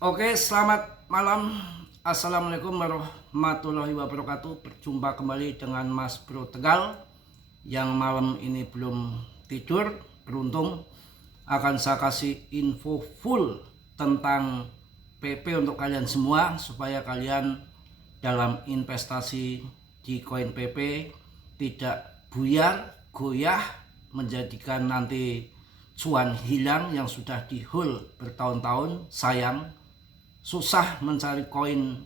Oke, selamat malam. Assalamualaikum warahmatullahi wabarakatuh. Berjumpa kembali dengan Mas Bro Tegal yang malam ini belum tidur. Beruntung akan saya kasih info full tentang PP untuk kalian semua, supaya kalian dalam investasi di koin PP tidak buyar, goyah, menjadikan nanti cuan hilang yang sudah di hold bertahun-tahun. Sayang, susah mencari koin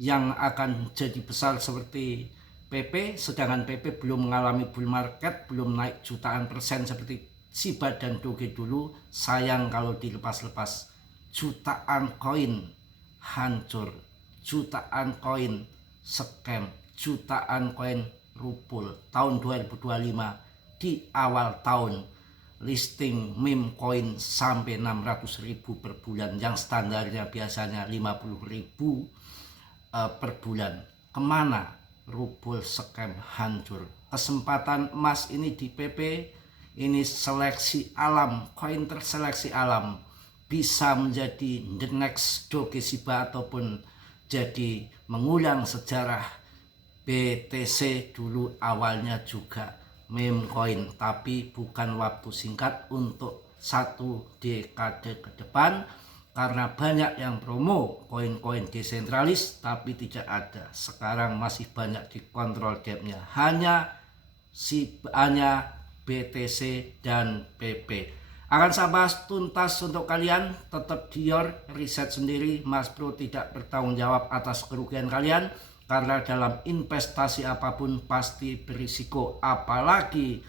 yang akan jadi besar seperti PP, sedangkan PP belum mengalami bull market, belum naik jutaan persen seperti SHIBA dan Doge dulu. Sayang kalau dilepas-lepas, jutaan koin hancur, jutaan koin scam, jutaan koin rupul. Tahun 2025 di awal tahun listing meme coin sampai 600.000 per bulan, yang standarnya biasanya 50.000 per bulan. Kemana? Rupul, scam, hancur. Kesempatan emas ini di PP, ini seleksi alam, koin terseleksi alam, bisa menjadi the next Doge SHIBA ataupun jadi mengulang sejarah BTC dulu. Awalnya juga meme coin, tapi bukan waktu singkat, untuk 1 dekade ke depan, karena banyak yang promo koin-koin desentralis tapi tidak ada. Sekarang masih banyak dikontrol gapnya, hanya BTC dan PP. Akan saya bahas tuntas untuk kalian. Tetap Dior, riset sendiri. Mas Bro tidak bertanggung jawab atas kerugian kalian, karena dalam investasi apapun pasti berisiko. Apalagi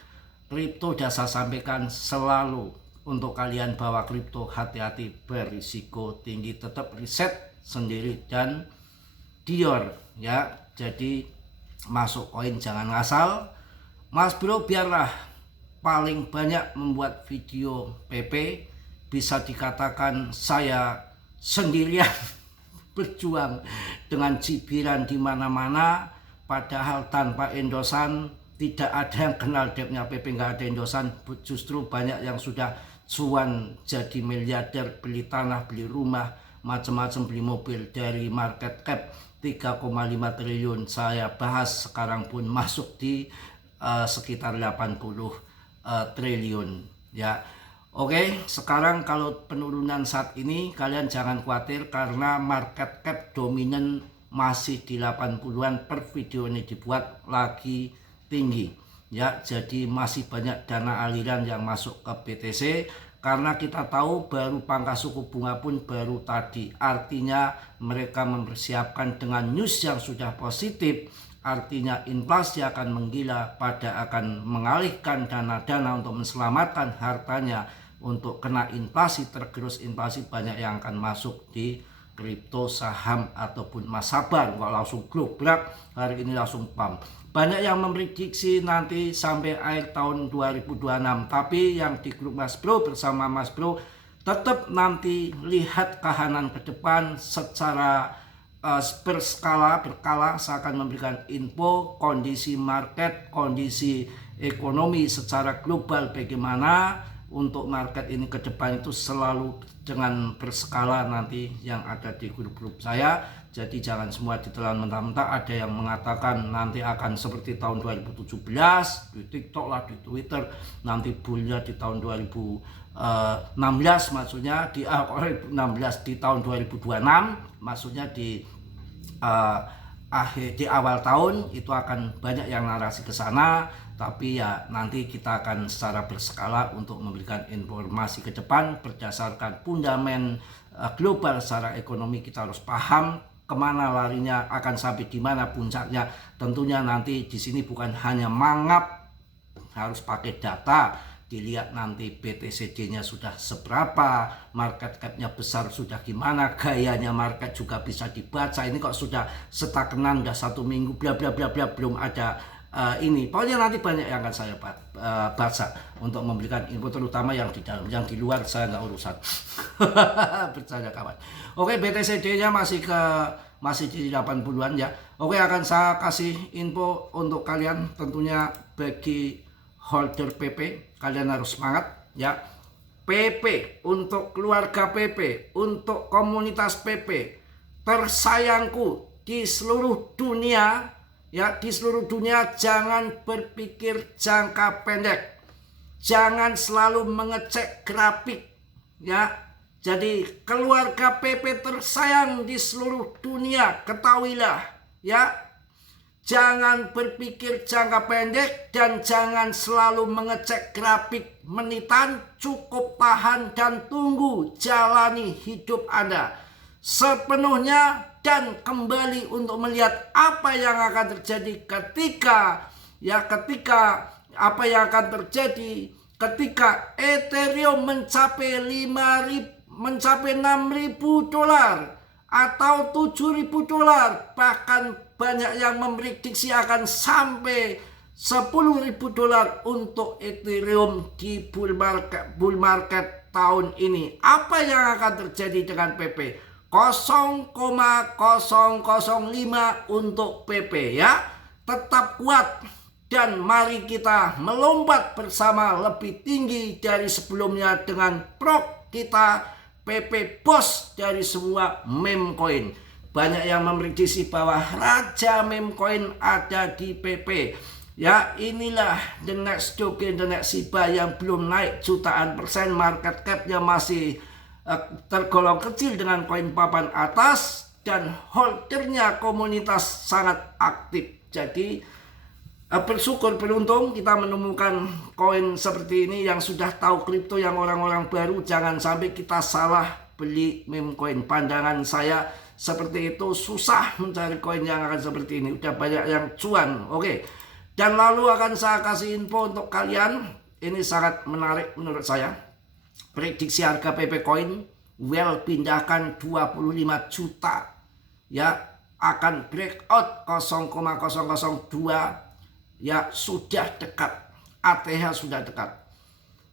kripto, sudah saya sampaikan selalu untuk kalian bahwa kripto hati-hati, berisiko tinggi. Tetap riset sendiri dan Dior ya. Jadi masuk koin jangan ngasal. Mas Bro biarlah paling banyak membuat video PP, bisa dikatakan saya sendirian berjuang dengan cibiran di mana-mana, padahal tanpa endosan. Tidak ada yang kenal depnya PP, nggak ada endosan. Justru banyak yang sudah cuan jadi miliarder, beli tanah, beli rumah, macam-macam, beli mobil. Dari market cap 3,5 triliun saya bahas, sekarang pun masuk di sekitar 80 triliun ya. Oke, sekarang kalau penurunan saat ini kalian jangan khawatir, karena market cap dominan masih di 80-an. Per video ini dibuat lagi tinggi ya. Jadi masih banyak dana aliran yang masuk ke BTC, karena kita tahu baru pangkas suku bunga pun baru tadi. Artinya mereka mempersiapkan dengan news yang sudah positif. Artinya inflasi akan menggila, pada akan mengalihkan dana-dana untuk menyelamatkan hartanya untuk kena inflasi, tergerus inflasi. Banyak yang akan masuk di kripto, saham ataupun emas. Sabar, nggak langsung globrak hari ini langsung pump. Banyak yang memprediksi nanti sampai akhir tahun 2026, tapi yang di grup Mas Bro bersama Mas Bro tetap nanti lihat kahanan ke depan secara berkala. Saya akan memberikan info kondisi market, kondisi ekonomi secara global, bagaimana untuk market ini ke depan. Itu selalu dengan berskala nanti yang ada di grup-grup saya. Jadi jangan semua ditelan mentah-mentah. Ada yang mengatakan nanti akan seperti tahun 2017 di TikTok lah, di Twitter, nanti bullnya di tahun 2016, maksudnya di 2016 di tahun 2026, maksudnya di di awal tahun. Itu akan banyak yang narasi ke sana, tapi ya nanti kita akan secara berskala untuk memberikan informasi ke depan berdasarkan fundamen global secara ekonomi. Kita harus paham kemana larinya, akan sampai di mana puncaknya. Tentunya nanti di sini bukan hanya mangap, harus pakai data. Dilihat nanti BTCD-nya sudah seberapa, market cap-nya besar sudah gimana, gayanya market juga bisa dibaca. Ini kok sudah stagnan, udah 1 minggu, bla bla bla bla, belum ada ini. Pokoknya nanti banyak yang akan saya baca untuk memberikan info, terutama yang di dalam. Yang di luar saya nggak urusan. Bercanda kawan. Oke, BTCD-nya masih di 80-an ya. Oke, akan saya kasih info untuk kalian. Tentunya bagi holder PP, kalian harus semangat ya. PP, untuk keluarga PP, untuk komunitas PP, tersayangku di seluruh dunia, ya, di seluruh dunia, jangan berpikir jangka pendek. Jangan selalu mengecek grafik, ya. Jadi keluarga PP tersayang di seluruh dunia, ketahuilah, ya. Jangan berpikir jangka pendek dan jangan selalu mengecek grafik menitan. Cukup tahan dan tunggu, jalani hidup Anda sepenuhnya dan kembali untuk melihat apa yang akan terjadi ketika apa yang akan terjadi ketika Ethereum mencapai 6.000 dolar atau 7.000 dolar, bahkan banyak yang memprediksi akan sampai 10.000 dolar untuk Ethereum di bull market tahun ini. Apa yang akan terjadi dengan PP? 0,005 untuk PP, ya. Tetap kuat dan mari kita melompat bersama lebih tinggi dari sebelumnya dengan prok kita PP bos dari semua meme coin. Banyak yang memprediksi bahwa raja meme coin ada di PP. Ya, inilah the next token, the next Shiba yang belum naik jutaan persen, market capnya masih tergolong kecil dengan koin papan atas, dan holdernya komunitas sangat aktif. Jadi bersyukur, beruntung kita menemukan koin seperti ini yang sudah tahu kripto, yang orang-orang baru. Jangan sampai kita salah beli meme coin. Pandangan saya seperti itu, susah mencari koin yang akan seperti ini. Udah banyak yang cuan. Oke. Dan lalu akan saya kasih info untuk kalian. Ini sangat menarik menurut saya. Prediksi harga PP coin well pindahkan 25 juta. Ya, akan breakout 0,002. Ya, sudah dekat. ATH sudah dekat.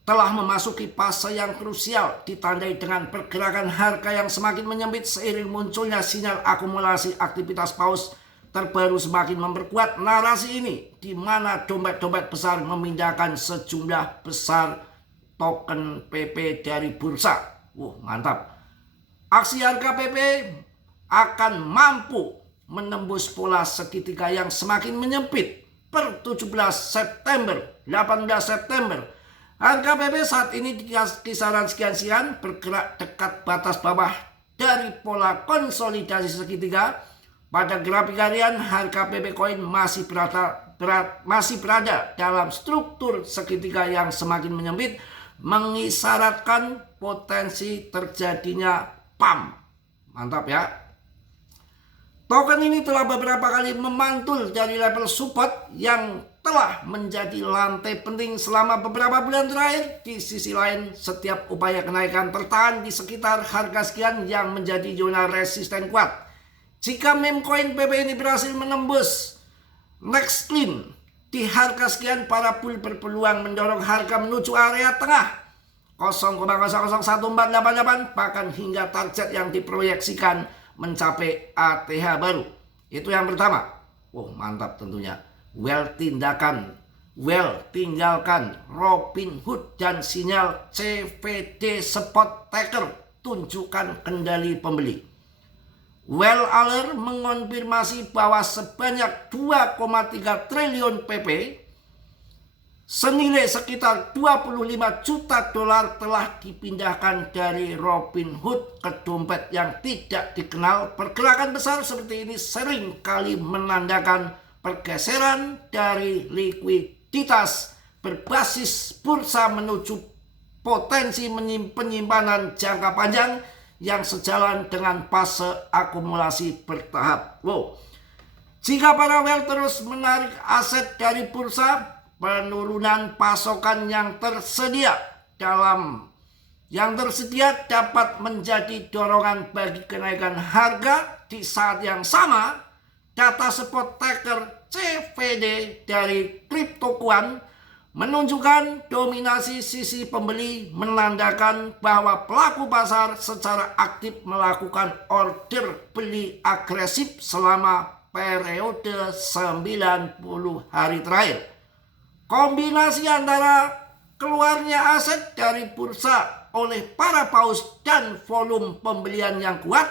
Telah memasuki fase yang krusial, ditandai dengan pergerakan harga yang semakin menyempit seiring munculnya sinyal akumulasi aktivitas paus terbaru semakin memperkuat narasi ini, di mana dompet-dompet besar memindahkan sejumlah besar token PP dari bursa. Mantap. Aksi harga PP akan mampu menembus pola segitiga yang semakin menyempit per 17 September, 18 September. Harga PP saat ini di kisaran sekian-sekian, bergerak dekat batas bawah dari pola konsolidasi segitiga. Pada grafik harian, harga PP coin masih berada dalam struktur segitiga yang semakin menyempit, mengisyaratkan potensi terjadinya pump. Mantap, ya. Token ini telah beberapa kali memantul dari level support yang telah menjadi lantai penting selama beberapa bulan terakhir. Di sisi lain, setiap upaya kenaikan tertahan di sekitar harga sekian yang menjadi zona resisten kuat. Jika meme coin PP ini berhasil menembus next clean di harga sekian, para bull berpeluang mendorong harga menuju area tengah 0,0014888, bahkan hingga target yang diproyeksikan mencapai ATH baru. Itu yang pertama. Mantap tentunya. Tinggalkan Robinhood dan sinyal CVD spot taker, tunjukkan kendali pembeli. Alert mengonfirmasi bahwa sebanyak 2,3 triliun PP senilai sekitar 25 juta dolar telah dipindahkan dari Robinhood ke dompet yang tidak dikenal. Pergerakan besar seperti ini sering kali menandakan pergeseran dari likuiditas berbasis bursa menuju potensi penyimpanan jangka panjang yang sejalan dengan fase akumulasi bertahap. Jika para whale terus menarik aset dari bursa, penurunan pasokan yang tersedia dapat menjadi dorongan bagi kenaikan harga. Di saat yang sama, data spot tracker CVD dari CryptoQuant menunjukkan dominasi sisi pembeli, menandakan bahwa pelaku pasar secara aktif melakukan order beli agresif selama periode 90 hari terakhir. Kombinasi antara keluarnya aset dari bursa oleh para paus dan volume pembelian yang kuat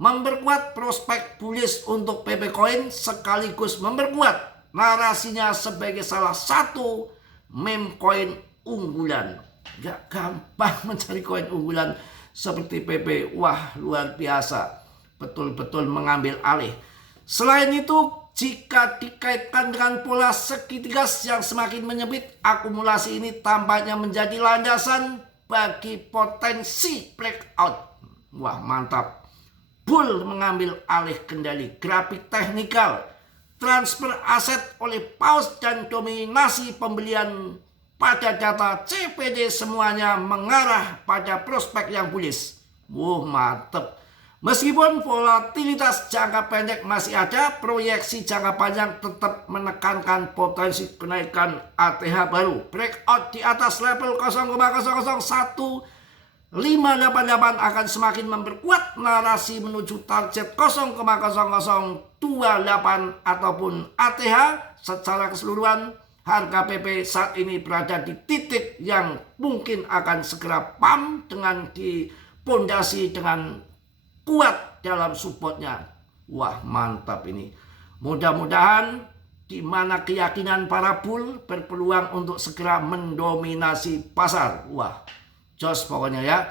memperkuat prospek bullish untuk PP Coin sekaligus memperkuat narasinya sebagai salah satu meme coin unggulan. Gak gampang mencari koin unggulan seperti PP. Wah, luar biasa. Betul-betul mengambil alih. Selain itu, jika dikaitkan dengan pola segitiga yang semakin menyempit, akumulasi ini tampaknya menjadi landasan bagi potensi breakout. Wah, mantap. Bull mengambil alih kendali grafik teknikal, transfer aset oleh paus dan dominasi pembelian pada data CPD semuanya mengarah pada prospek yang bullish. Wah, mantap. Meskipun volatilitas jangka pendek masih ada, proyeksi jangka panjang tetap menekankan potensi kenaikan ATH baru. Breakout di atas level 0,001 588 akan semakin memperkuat narasi menuju target 0,0028 ataupun ATH. Secara keseluruhan, harga PP saat ini berada di titik yang mungkin akan segera pump dengan dipondasi dengan kuat dalam supportnya. Wah, mantap ini. Mudah-mudahan di mana keyakinan para bull berpeluang untuk segera mendominasi pasar. Wah, jos pokoknya ya.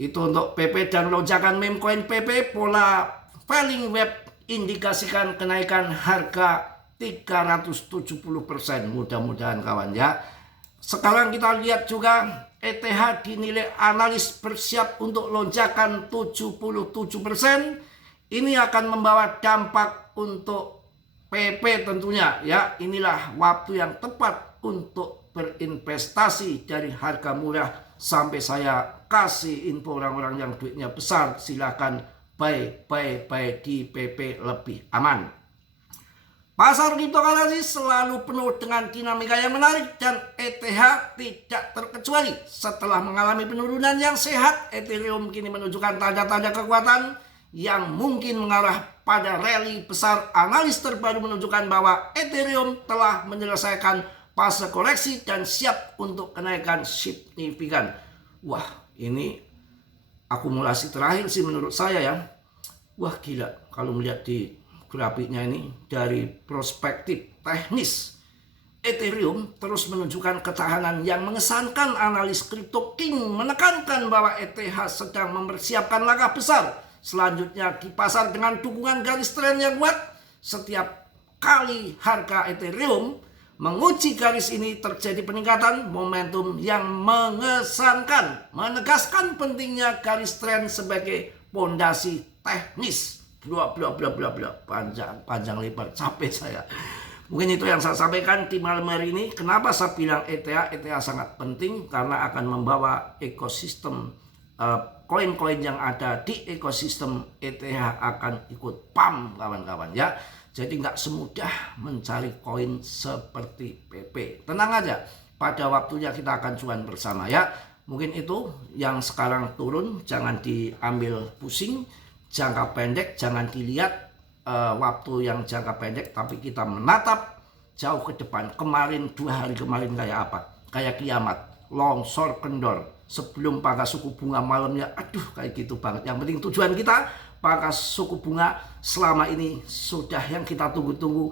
Itu untuk PP dan lonjakan meme coin PP. Pola falling web indikasikan kenaikan harga 370%. Mudah-mudahan kawan ya. Sekarang kita lihat juga ETH dinilai analis bersiap untuk lonjakan 77%. Ini akan membawa dampak untuk PP tentunya ya. Inilah waktu yang tepat untuk berinvestasi dari harga murah sampai saya kasih info orang-orang yang duitnya besar. Silakan buy di PP lebih aman. Pasar cryptocurrency selalu penuh dengan dinamika yang menarik dan ETH tidak terkecuali. Setelah mengalami penurunan yang sehat, Ethereum kini menunjukkan tanda-tanda kekuatan yang mungkin mengarah pada rally besar. Analis terbaru menunjukkan bahwa Ethereum telah menyelesaikan fase koreksi dan siap untuk kenaikan signifikan. Wah, ini akumulasi terakhir sih menurut saya ya. Wah, gila kalau melihat di grafiknya ini dari perspektif teknis. Ethereum terus menunjukkan ketahanan yang mengesankan. Analis Crypto King menekankan bahwa ETH sedang mempersiapkan langkah besar selanjutnya di pasar dengan dukungan garis tren yang kuat. Setiap kali harga Ethereum menguji garis ini terjadi peningkatan momentum yang mengesankan, menegaskan pentingnya garis tren sebagai pondasi teknis. Bla panjang lebar, capek saya. Mungkin itu yang saya sampaikan di malam hari ini. Kenapa saya bilang ETH sangat penting? Karena akan membawa ekosistem koin-koin yang ada di ekosistem ETH akan ikut pump kawan-kawan ya. Jadi nggak semudah mencari koin seperti PP. Tenang aja, pada waktunya kita akan cuan bersama ya. Mungkin itu yang sekarang turun, jangan diambil pusing. Jangka pendek jangan dilihat waktu yang jangka pendek, tapi kita menatap jauh ke depan. Kemarin 2 hari kemarin kayak apa? Kayak kiamat, longsor kendor sebelum pangkas suku bunga malamnya. Aduh, kayak gitu banget. Yang penting tujuan kita pangkas suku bunga selama ini sudah yang kita tunggu-tunggu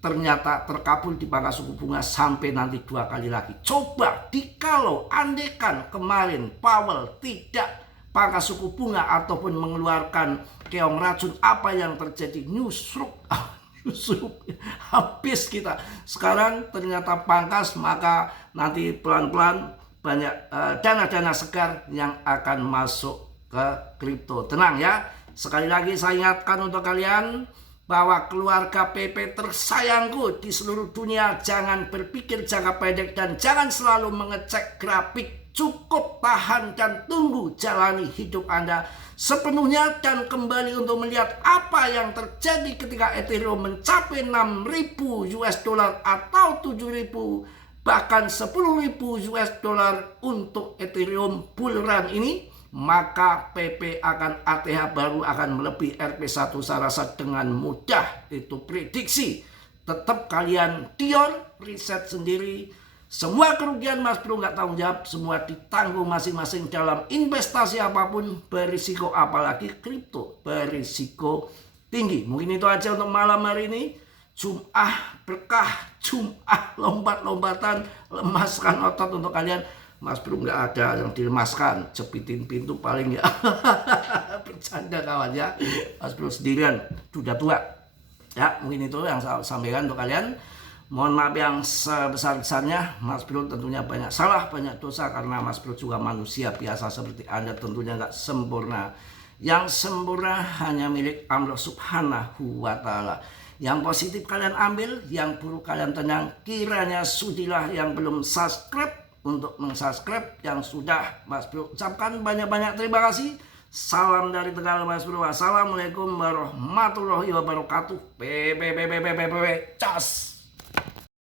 ternyata terkabul di pangkas suku bunga sampai nanti 2 kali lagi. Coba dikalau andekan kemarin Powell tidak pangkas suku bunga ataupun mengeluarkan keong racun, apa yang terjadi? Newsroom habis kita. Sekarang ternyata pangkas, maka nanti pelan-pelan banyak dana-dana segar yang akan masuk ke kripto. Tenang ya. Sekali lagi saya ingatkan untuk kalian bahwa keluarga PP tersayangku di seluruh dunia, jangan berpikir jangka pendek dan jangan selalu mengecek grafik. Cukup tahan dan tunggu, jalani hidup Anda sepenuhnya dan kembali untuk melihat apa yang terjadi ketika Ethereum mencapai 6.000 US dollar atau 7.000 bahkan 10.000 US dollar untuk Ethereum bull run ini. Maka PP akan ATH baru akan melebihi RP1 saya rasa dengan mudah. Itu prediksi. Tetap kalian riset sendiri. Semua kerugian Mas Bro nggak tanggung jawab, semua ditanggung masing-masing dalam investasi apapun, berisiko apalagi kripto, berisiko tinggi. Mungkin itu aja untuk malam hari ini. Jum'ah berkah, Jum'ah lompat-lompatan, lemaskan otot untuk kalian. Mas Bro nggak ada yang dilemaskan, jepitin pintu paling ya. Bercanda kawan ya. Mas Bro sendirian, sudah tua. Ya, mungkin itu yang saya sampaikan untuk kalian. Mohon maaf yang sebesar-besarnya, Mas Bro tentunya banyak salah, banyak dosa, karena Mas Bro juga manusia biasa seperti Anda, tentunya nggak sempurna. Yang sempurna hanya milik Allah Subhanahu wa Ta'ala. Yang positif kalian ambil, yang buruk kalian tenang. Kiranya sudilah yang belum subscribe untuk mensubscribe, yang sudah Mas Bro ucapkan banyak-banyak terima kasih. Salam dari Tegal Mas Bro. Assalamualaikum warahmatullahi wabarakatuh. Cas.